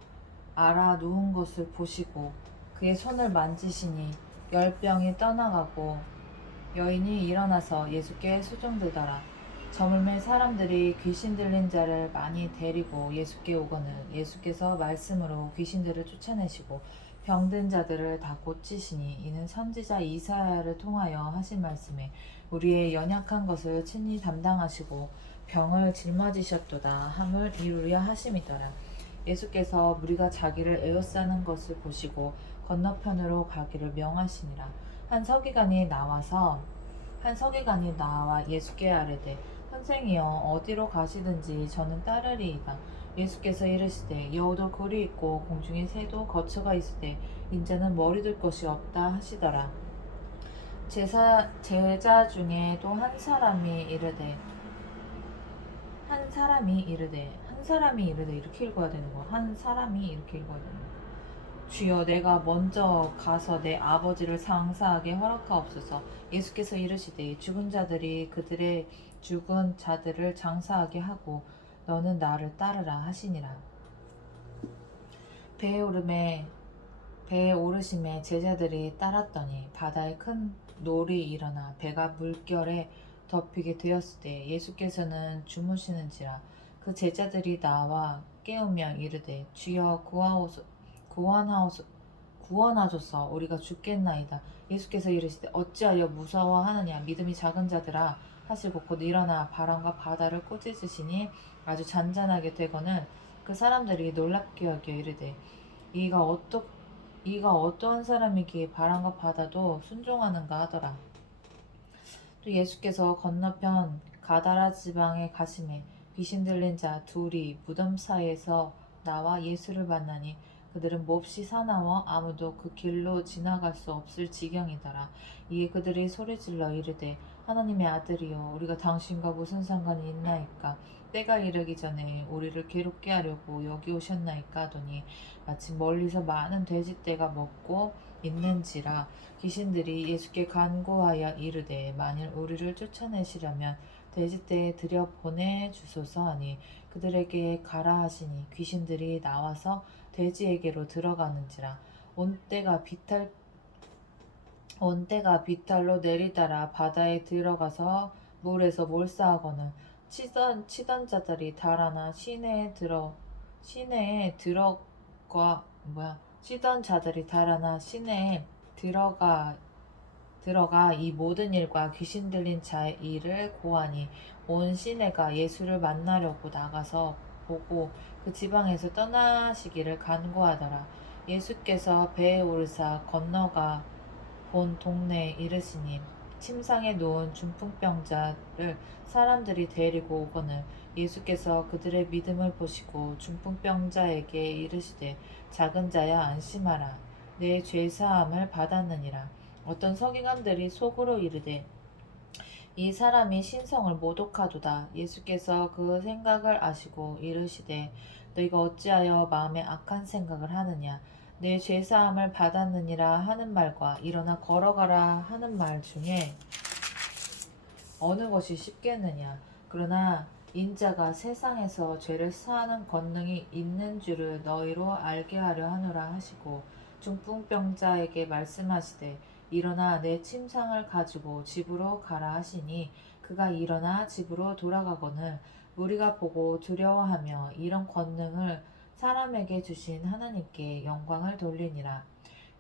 앓아 누운 것을 보시고 그의 손을 만지시니 열병이 떠나가고 여인이 일어나서 예수께 수종들더라. 저물매 사람들이 귀신 들린 자를 많이 데리고 예수께 오거늘 예수께서 말씀으로 귀신들을 쫓아내시고 병든 자들을 다 고치시니 이는 선지자 이사야를 통하여 하신 말씀에 우리의 연약한 것을 친히 담당하시고 병을 짊어지셨도다 함을 이루려 하심이더라. 예수께서 무리가 자기를 에워싸는 것을 보시고 건너편으로 가기를 명하시니라. 한 서기관이 나와 예수께 아뢰되 선생이여 어디로 가시든지 저는 따르리이다. 예수께서 이르시되 여우도 굴이 있고 공중에 새도 거처가 있으되 인자는 머리 둘 것이 없다 하시더라. 제자 중에 또 한 사람이 이르되 이렇게 읽어야 되는 거. 한 사람이 이렇게 읽어야 되는 거. 주여 내가 먼저 가서 내 아버지를 상사하게 허락하옵소서. 예수께서 이르시되 죽은 자들이 그들의 죽은 자들을 장사하게 하고 너는 나를 따르라 하시니라. 배에 오르심에 제자들이 따랐더니 바다에 큰 놀이 일어나 배가 물결에 덮이게 되었을 때 예수께서는 주무시는지라. 그 제자들이 나와 깨우며 이르되 주여 구원하소서 우리가 죽겠나이다. 예수께서 이르시되 어찌하여 무서워하느냐 믿음이 작은 자들아 하시고 곧 일어나 바람과 바다를 꾸짖으시니 아주 잔잔하게 되거늘 그 사람들이 놀랍게 여겨 이르되 이가 어떠한 사람이기에 바람과 바다도 순종하는가 하더라. 또 예수께서 건너편 가다라 지방에 가심에 귀신 들린 자 둘이 무덤 사이에서 나와 예수를 만나니 그들은 몹시 사나워 아무도 그 길로 지나갈 수 없을 지경이더라. 이에 그들이 소리질러 이르되 하나님의 아들이여 우리가 당신과 무슨 상관이 있나이까. 때가 이르기 전에 우리를 괴롭게 하려고 여기 오셨나이까 하더니 마침 멀리서 많은 돼지떼가 먹고 있는지라. 귀신들이 예수께 간구하여 이르되 만일 우리를 쫓아내시려면 돼지떼에 들여 보내 주소서 하니 그들에게 가라 하시니 귀신들이 나와서 돼지에게로 들어가는지라 온 때가 비탈로 내리따라 바다에 들어가서 물에서 몰사하거늘 치던 자들이 달아나 시내에 들어가 치던 자들이 달아나 시내에 들어가 이 모든 일과 귀신 들린 자의 일을 고하니 온 시내가 예수를 만나려고 나가서 보고 그 지방에서 떠나시기를 간구하더라. 예수께서 배에 오르사 건너가 본 동네에 이르시니 침상에 누운 중풍병자를 사람들이 데리고 오거늘 예수께서 그들의 믿음을 보시고 중풍병자에게 이르시되 작은 자야 안심하라 내 죄 사함을 받았느니라. 어떤 서기관들이 속으로 이르되 이 사람이 신성을 모독하도다. 예수께서 그 생각을 아시고 이르시되 너희가 어찌하여 마음에 악한 생각을 하느냐. 내 죄사함을 받았느니라 하는 말과 일어나 걸어가라 하는 말 중에 어느 것이 쉽겠느냐. 그러나 인자가 세상에서 죄를 사하는 권능이 있는 줄을 너희로 알게 하려 하노라 하시고 중풍병자에게 말씀하시되 일어나 내 침상을 가지고 집으로 가라 하시니 그가 일어나 집으로 돌아가거늘 무리가 보고 두려워하며 이런 권능을 사람에게 주신 하나님께 영광을 돌리니라.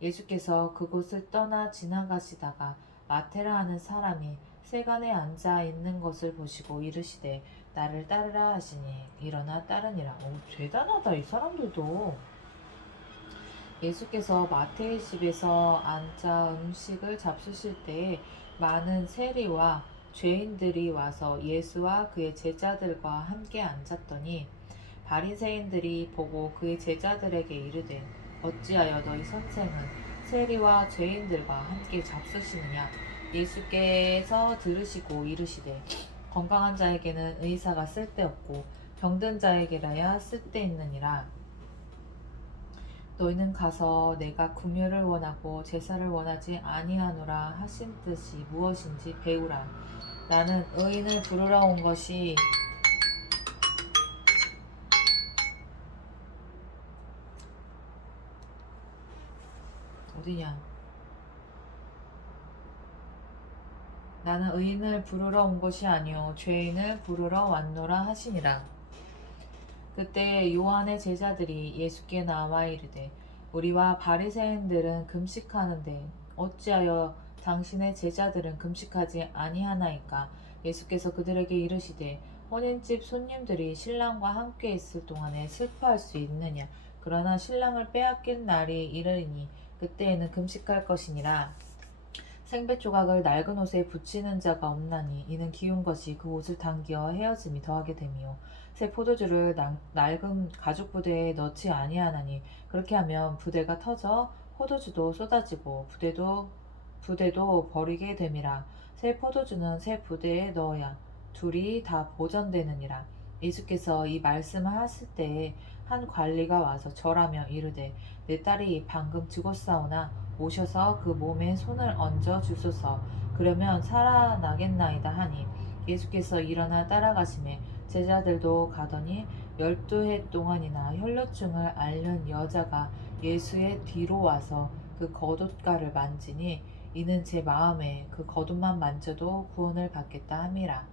예수께서 그곳을 떠나 지나가시다가 마테라 하는 사람이 세간에 앉아 있는 것을 보시고 이르시되 나를 따르라 하시니 일어나 따르니라. 대단하다 이 사람들도. 예수께서 마태의 집에서 앉아 음식을 잡수실 때에 많은 세리와 죄인들이 와서 예수와 그의 제자들과 함께 앉았더니 바리새인들이 보고 그의 제자들에게 이르되 어찌하여 너희 선생은 세리와 죄인들과 함께 잡수시느냐. 예수께서 들으시고 이르시되 건강한 자에게는 의사가 쓸데없고 병든 자에게라야 쓸데있느니라. 너희는 가서 내가 긍휼을 원하고 제사를 원하지 아니하노라 하신 뜻이 무엇인지 배우라. 나는 의인을 부르러 온 것이 어디냐? 나는 의인을 부르러 온 것이 아니요 죄인을 부르러 왔노라 하시니라. 그때 요한의 제자들이 예수께 나와 이르되 우리와 바리새인들은 금식하는데 어찌하여 당신의 제자들은 금식하지 아니하나이까. 예수께서 그들에게 이르시되 혼인집 손님들이 신랑과 함께 있을 동안에 슬퍼할 수 있느냐. 그러나 신랑을 빼앗길 날이 이르리니 그때에는 금식할 것이니라. 생배 조각을 낡은 옷에 붙이는 자가 없나니 이는 기운 것이 그 옷을 당겨 헤어짐이 더하게 됨이요 새 포도주를 낡은 가죽 부대에 넣지 아니하나니 그렇게 하면 부대가 터져 포도주도 쏟아지고 부대도 버리게 됨이라. 새 포도주는 새 부대에 넣어야 둘이 다 보전되느니라. 예수께서 이 말씀을 하실 때에 한 관리가 와서 절하며 이르되 내 딸이 방금 죽었사오나 오셔서 그 몸에 손을 얹어 주소서. 그러면 살아나겠나이다 하니 예수께서 일어나 따라가시매 제자들도 가더니 12해 동안이나 혈루증을 앓는 여자가 예수의 뒤로 와서 그 겉옷가를 만지니 이는 제 마음에 그 겉옷만 만져도 구원을 받겠다 함이라.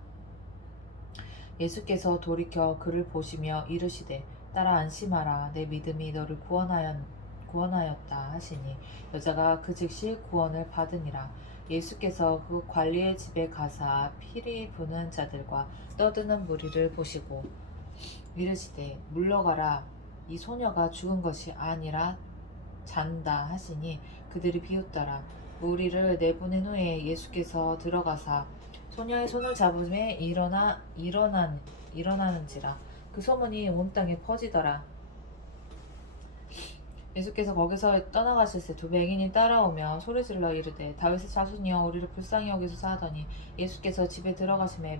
예수께서 돌이켜 그를 보시며 이르시되 딸아 안심하라 내 믿음이 너를 구원하였다 하시니 여자가 그 즉시 구원을 받으니라. 예수께서 그 관리의 집에 가사 피리 부는 자들과 떠드는 무리를 보시고 이르시되 물러가라 이 소녀가 죽은 것이 아니라 잔다 하시니 그들이 비웃더라. 무리를 내보낸 후에 예수께서 들어가사 소녀의 손을 잡음에 일어나는지라. 그 소문이 온 땅에 퍼지더라. 예수께서 거기서 떠나가실새 두 맹인이 따라오며 소리질러 이르되 다윗의 자손이여 우리를 불쌍히 여기소서 하더니 예수께서 집에 들어가심에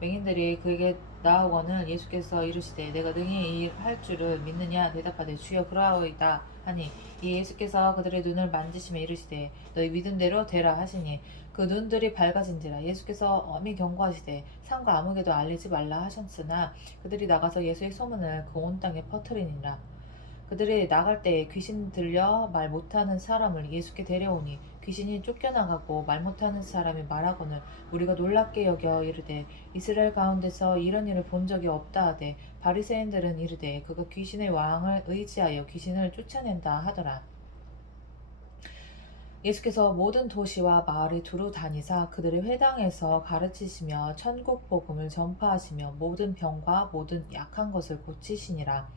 맹인들이 그에게 나아오거늘 예수께서 이르시되 내가 능히 이 할 줄을 믿느냐 대답하되 주여 그러하오이다 하니 이 예수께서 그들의 눈을 만지시며 이르시되 너희 믿은 대로 되라 하시니 그 눈들이 밝아진지라. 예수께서 엄히 경고하시되 산과 아무에게도 알리지 말라 하셨으나 그들이 나가서 예수의 소문을 그 온 땅에 퍼뜨리니라. 그들이 나갈 때에 귀신 들려 말 못하는 사람을 예수께 데려오니 귀신이 쫓겨나가고 말 못하는 사람이 말하거늘 우리가 놀랍게 여겨 이르되 이스라엘 가운데서 이런 일을 본 적이 없다 하되 바리새인들은 이르되 그가 귀신의 왕을 의지하여 귀신을 쫓아낸다 하더라. 예수께서 모든 도시와 마을에 두루 다니사 그들의 회당에서 가르치시며 천국 복음을 전파하시며 모든 병과 모든 약한 것을 고치시니라.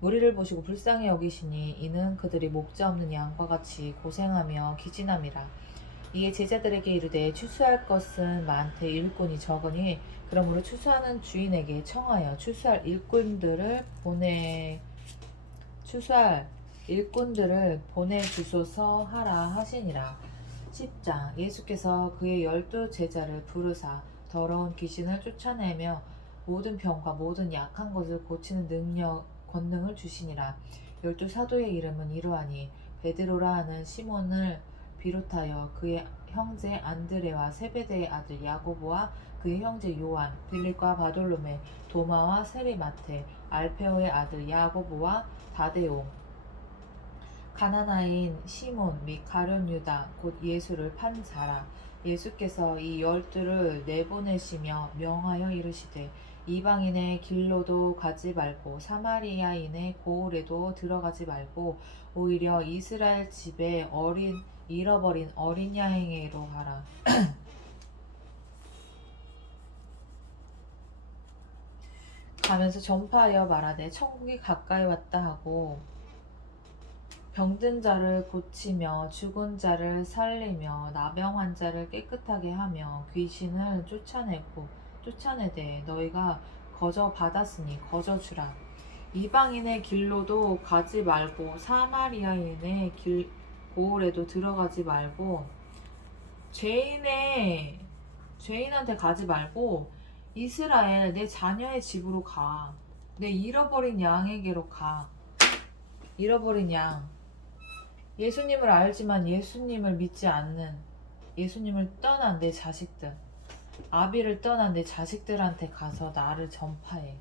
무리를 보시고 불쌍히 여기시니 이는 그들이 목자 없는 양과 같이 고생하며 기진함이라. 이에 제자들에게 이르되 추수할 것은 많되 일꾼이 적으니 그러므로 추수하는 주인에게 청하여 추수할 일꾼들을 보내주소서 하라 하시니라. 10장. 예수께서 그의 12제자를 부르사 더러운 귀신을 쫓아내며 모든 병과 모든 약한 것을 고치는 권능을 주시니라. 12사도의 이름은 이러하니 베드로라 하는 시몬을 비롯하여 그의 형제 안드레와 세베대의 아들 야고보와 그의 형제 요한, 빌립과 바돌로메, 도마와 세리마테, 알페오의 아들 야고보와 다데오, 가나나인 시몬 및 가룟 유다 곧 예수를 판 자라. 예수께서 이 12를 내보내시며 명하여 이르시되 이방인의 길로도 가지 말고 사마리아인의 고을에도 들어가지 말고 오히려 이스라엘 집에 잃어버린 어린 양에게로 가라. 가면서 전파하여 말하되 천국이 가까이 왔다 하고 병든 자를 고치며 죽은 자를 살리며 나병 환자를 깨끗하게 하며 귀신을 쫓아내되 너희가 거저 받았으니 거저 주라. 이방인의 길로도 가지 말고 사마리아인의 고을에도 들어가지 말고 죄인한테 가지 말고 이스라엘 내 자녀의 집으로 가. 내 잃어버린 양에게로 가. 잃어버린 양. 예수님을 알지만 예수님을 믿지 않는, 예수님을 떠난 내 자식들, 아비를 떠난 내 자식들한테 가서 나를 전파해.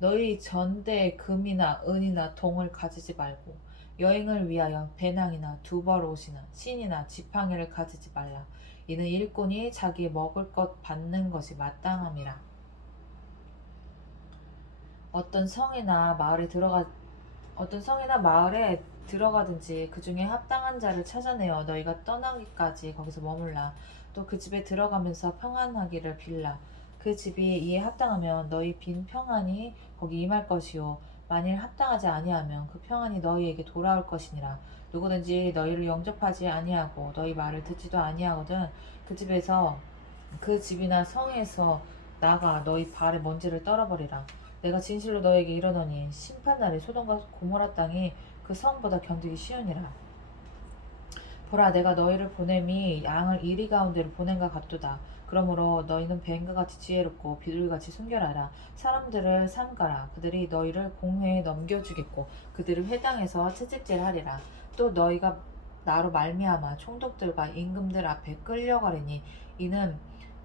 너희 전대에 금이나 은이나 동을 가지지 말고 여행을 위하여 배낭이나 두벌 옷이나 신이나 지팡이를 가지지 말라. 이는 일꾼이 자기의 먹을 것 받는 것이 마땅함이라. 어떤 성이나 마을에 들어가든지 그 중에 합당한 자를 찾아내어 너희가 떠나기까지 거기서 머물라. 또 그 집에 들어가면서 평안하기를 빌라. 그 집이 이에 합당하면 너희 빈 평안이 거기 임할 것이요 만일 합당하지 아니하면 그 평안이 너희에게 돌아올 것이니라. 누구든지 너희를 영접하지 아니하고 너희 말을 듣지도 아니하거든 그 집이나 성에서 나가 너희 발에 먼지를 떨어버리라. 내가 진실로 너에게 이르노니 심판날에 소돔과 고모라 땅이 그 성보다 견디기 쉬우니라. 보라 내가 너희를 보냄이 양을 이리 가운데로 보낸과 같도다. 그러므로 너희는 뱀과 같이 지혜롭고 비둘기같이 순결하라. 사람들을 삼가라. 그들이 너희를 공회에 넘겨주겠고 그들을 회당에서 채찍질하리라. 또 너희가 나로 말미암아 총독들과 임금들 앞에 끌려가리니 이는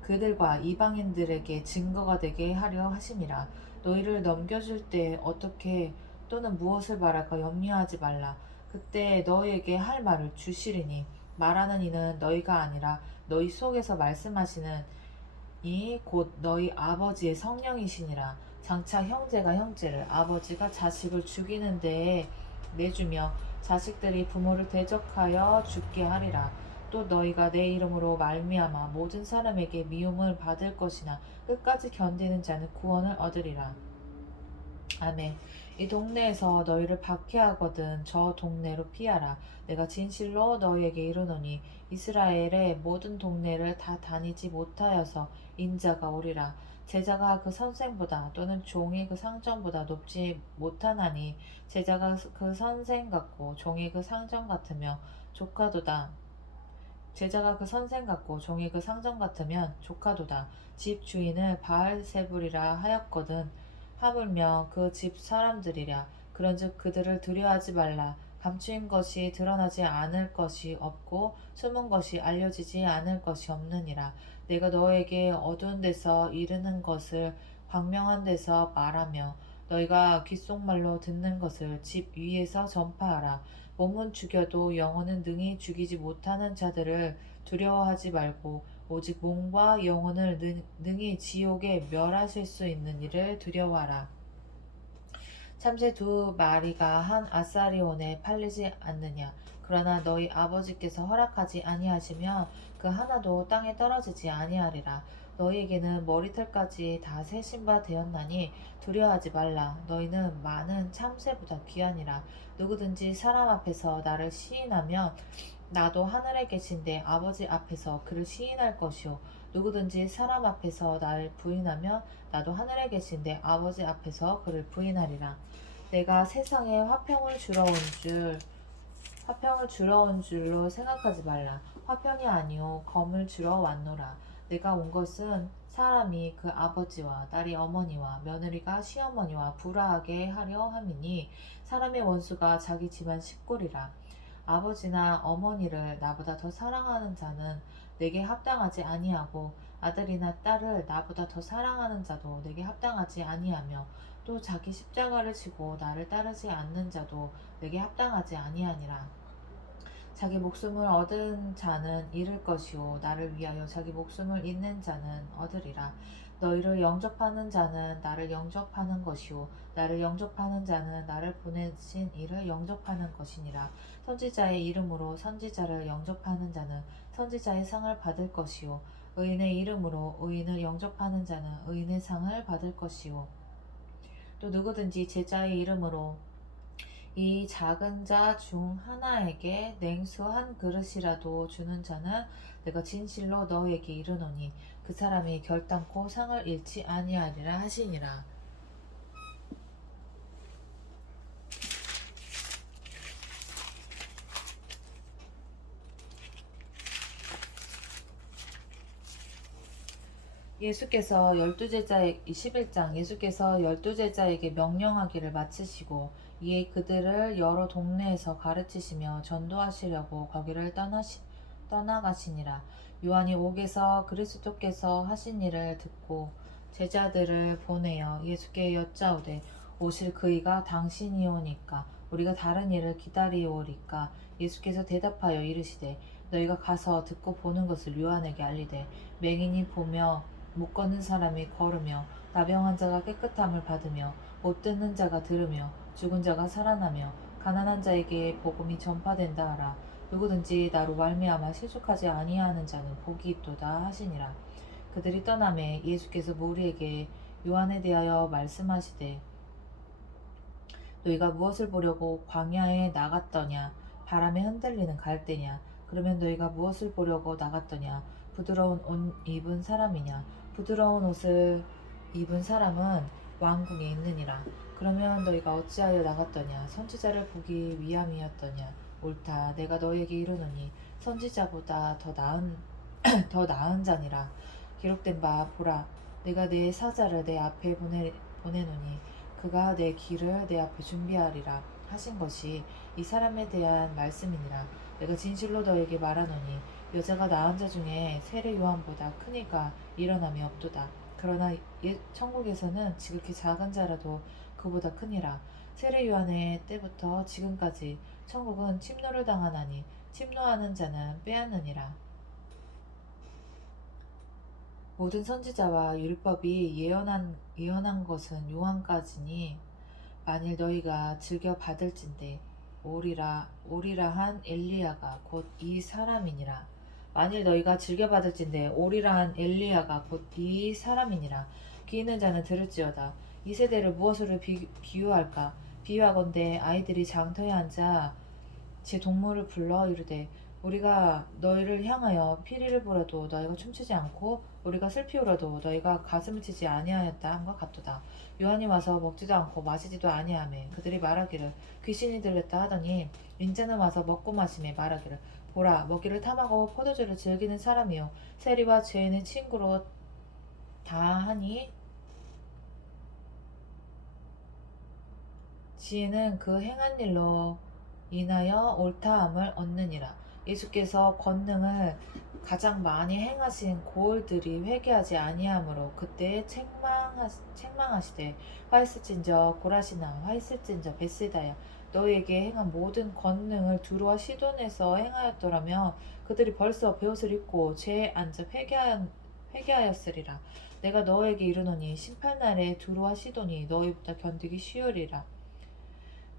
그들과 이방인들에게 증거가 되게 하려 하심이라. 너희를 넘겨줄 때 어떻게 또는 무엇을 말할까 염려하지 말라. 그때 너희에게 할 말을 주시리니 말하는 이는 너희가 아니라 너희 속에서 말씀하시는 이 곧 너희 아버지의 성령이시니라. 장차 형제가 형제를 아버지가 자식을 죽이는 데에 내주며 자식들이 부모를 대적하여 죽게 하리라. 또 너희가 내 이름으로 말미암아 모든 사람에게 미움을 받을 것이나 끝까지 견디는 자는 구원을 얻으리라. 아멘. 이 동네에서 너희를 박해하거든 저 동네로 피하라. 내가 진실로 너희에게 이르노니 이스라엘의 모든 동네를 다 다니지 못하여서 인자가 오리라. 제자가 그 선생보다 또는 종이 그 상전보다 높지 못하나니 제자가 그 선생 같고 종이 그 상전 같으며 조카도다. 제자가 그 선생 같고 종이 그 상전 같으면 조카도다. 집 주인을 바알세불이라 하였거든. 하물며 그 집 사람들이랴. 그런즉 그들을 두려워하지 말라. 감추인 것이 드러나지 않을 것이 없고 숨은 것이 알려지지 않을 것이 없느니라. 내가 너에게 어두운 데서 이르는 것을 광명한 데서 말하며 너희가 귓속말로 듣는 것을 집 위에서 전파하라. 몸은 죽여도 영혼은 능히 죽이지 못하는 자들을 두려워하지 말고 오직 몸과 영혼을 능히 지옥에 멸하실 수 있는 이를 두려워하라. 참새 두 마리가 한 아사리온에 팔리지 않느냐. 그러나 너희 아버지께서 허락하지 아니하시면 그 하나도 땅에 떨어지지 아니하리라. 너희에게는 머리털까지 다 세신 바 되었나니 두려워하지 말라. 너희는 많은 참새보다 귀하니라. 누구든지 사람 앞에서 나를 시인하면 나도 하늘에 계신데 아버지 앞에서 그를 시인할 것이요. 누구든지 사람 앞에서 나를 부인하면 나도 하늘에 계신데 아버지 앞에서 그를 부인하리라. 내가 세상에 화평을 주러 온 줄로 생각하지 말라. 화평이 아니요 검을 주러 왔노라. 내가 온 것은 사람이 그 아버지와 딸이 어머니와 며느리가 시어머니와 불화하게 하려 함이니 사람의 원수가 자기 집안 식구리라. 아버지나 어머니를 나보다 더 사랑하는 자는 내게 합당하지 아니하고 아들이나 딸을 나보다 더 사랑하는 자도 내게 합당하지 아니하며 또 자기 십자가를 지고 나를 따르지 않는 자도 내게 합당하지 아니하니라. 자기 목숨을 얻은 자는 잃을 것이요 나를 위하여 자기 목숨을 잃는 자는 얻으리라. 너희를 영접하는 자는 나를 영접하는 것이요 나를 영접하는 자는 나를 보내신 이를 영접하는 것이니라. 선지자의 이름으로 선지자를 영접하는 자는 선지자의 상을 받을 것이요 의인의 이름으로 의인을 영접하는 자는 의인의 상을 받을 것이요 또 누구든지 제자의 이름으로 이 작은 자 중 하나에게 냉수 한 그릇이라도 주는 자는 내가 진실로 너에게 이르노니 그 사람이 결단코 상을 잃지 아니하리라 하시니라. 예수께서 열두 제자의 21장 예수께서 열두 제자에게 명령하기를 마치시고 이에 그들을 여러 동네에서 가르치시며 전도하시려고 거기를 떠나가시니라. 요한이 옥에서 그리스도께서 하신 일을 듣고 제자들을 보내어 예수께 여짜오되 오실 그이가 당신이오니까 우리가 다른 일을 기다리오리까. 예수께서 대답하여 이르시되 너희가 가서 듣고 보는 것을 요한에게 알리되 맹인이 보며 못 걷는 사람이 걸으며 나병한 자가 깨끗함을 받으며 못 듣는 자가 들으며 죽은 자가 살아나며 가난한 자에게 복음이 전파된다 하라. 누구든지 나로 말미암아 실족하지 아니하는 자는 복이 있도다 하시니라. 그들이 떠나매 예수께서 무리에게 요한에 대하여 말씀하시되 너희가 무엇을 보려고 광야에 나갔더냐. 바람에 흔들리는 갈대냐. 그러면 너희가 무엇을 보려고 나갔더냐. 부드러운 옷 입은 사람이냐. 부드러운 옷을 입은 사람은 왕궁에 있느니라. 그러면 너희가 어찌하여 나갔더냐. 선지자를 보기 위함이었더냐. 옳다. 내가 너희에게 이르노니 선지자보다 더 나은 자니라. 기록된 바 보라. 내가 내 사자를 내 앞에 보내노니 그가 내 길을 내 앞에 준비하리라 하신 것이 이 사람에 대한 말씀이니라. 내가 진실로 너에게 말하노니 여자가 낳은 자 중에 세례 요한보다 큰 이가 일어남이 없도다. 그러나 천국에서는 지극히 작은 자라도 그보다 크니라. 세례 요한의 때부터 지금까지 천국은 침노를 당하나니 침노하는 자는 빼앗느니라. 모든 선지자와 율법이 예언한 것은 요한까지니 만일 너희가 즐겨 받을진대 오리라 한 엘리야가 곧 이 사람이니라. 만일 너희가 즐겨 받을진대 오리라 한 엘리야가 곧 이 사람이니라. 귀 있는 자는 들을지어다. 이 세대를 무엇으로 비유할까? 비유하건대 아이들이 장터에 앉아 제 동물을 불러 이르되 우리가 너희를 향하여 피리를 불어도 너희가 춤추지 않고 우리가 슬피 울어도 너희가 가슴을 치지 아니하였다 함과 같도다. 요한이 와서 먹지도 않고 마시지도 아니하매 그들이 말하기를 귀신이 들렸다 하더니 인자는 와서 먹고 마시매 말하기를 보라, 먹이를 탐하고 포도주를 즐기는 사람이요 세리와 죄인의 친구로 다하니 지혜는 그 행한 일로 인하여 옳다함을 얻느니라. 예수께서 권능을 가장 많이 행하신 고을들이 회개하지 아니하므로 그때 책망하시되 화있을진저 고라시나 화있을진저 벳세다야 너희에게 행한 모든 권능을 두루와 시돈에서 행하였더라면 그들이 벌써 베옷을 입고 죄에 앉아 회개하였으리라. 내가 너희에게 이르노니 심판날에 두루와 시돈이 너희보다 견디기 쉬우리라.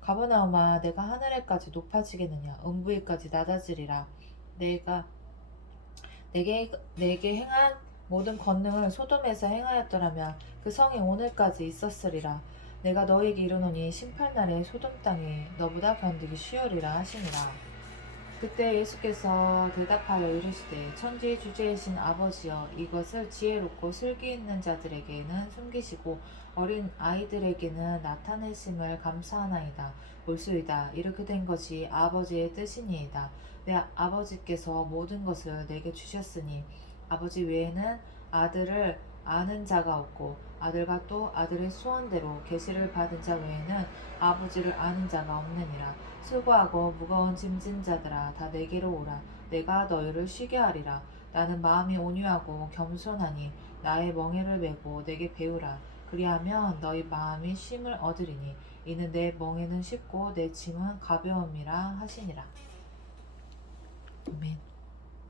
가버나움아 내가 하늘에까지 높아지겠느냐 음부에까지 낮아지리라. 내가 내게 행한 모든 권능을 소돔에서 행하였더라면 그 성이 오늘까지 있었으리라. 내가 너희에게 이르노니 심판날에 소돔 땅이 너보다 견디기 쉬우리라 하시니라. 그때 예수께서 대답하여 이르시되 천지의 주제이신 아버지여 이것을 지혜롭고 슬기 있는 자들에게는 숨기시고 어린 아이들에게는 나타내심을 감사하나이다. 올수이다. 이렇게 된 것이 아버지의 뜻이니이다. 내 아버지께서 모든 것을 내게 주셨으니 아버지 외에는 아들을 아는 자가 없고 아들과 또 아들의 소원대로 계시를 받은 자 외에는 아버지를 아는 자가 없느니라. 수고하고 무거운 짐진 자들아 다 내게로 오라. 내가 너희를 쉬게 하리라. 나는 마음이 온유하고 겸손하니 나의 멍에를 메고 내게 배우라. 그리하면 너희 마음이 쉼을 얻으리니 이는 내 멍에는 쉽고 내 짐은 가벼움이라 하시니라. 아멘.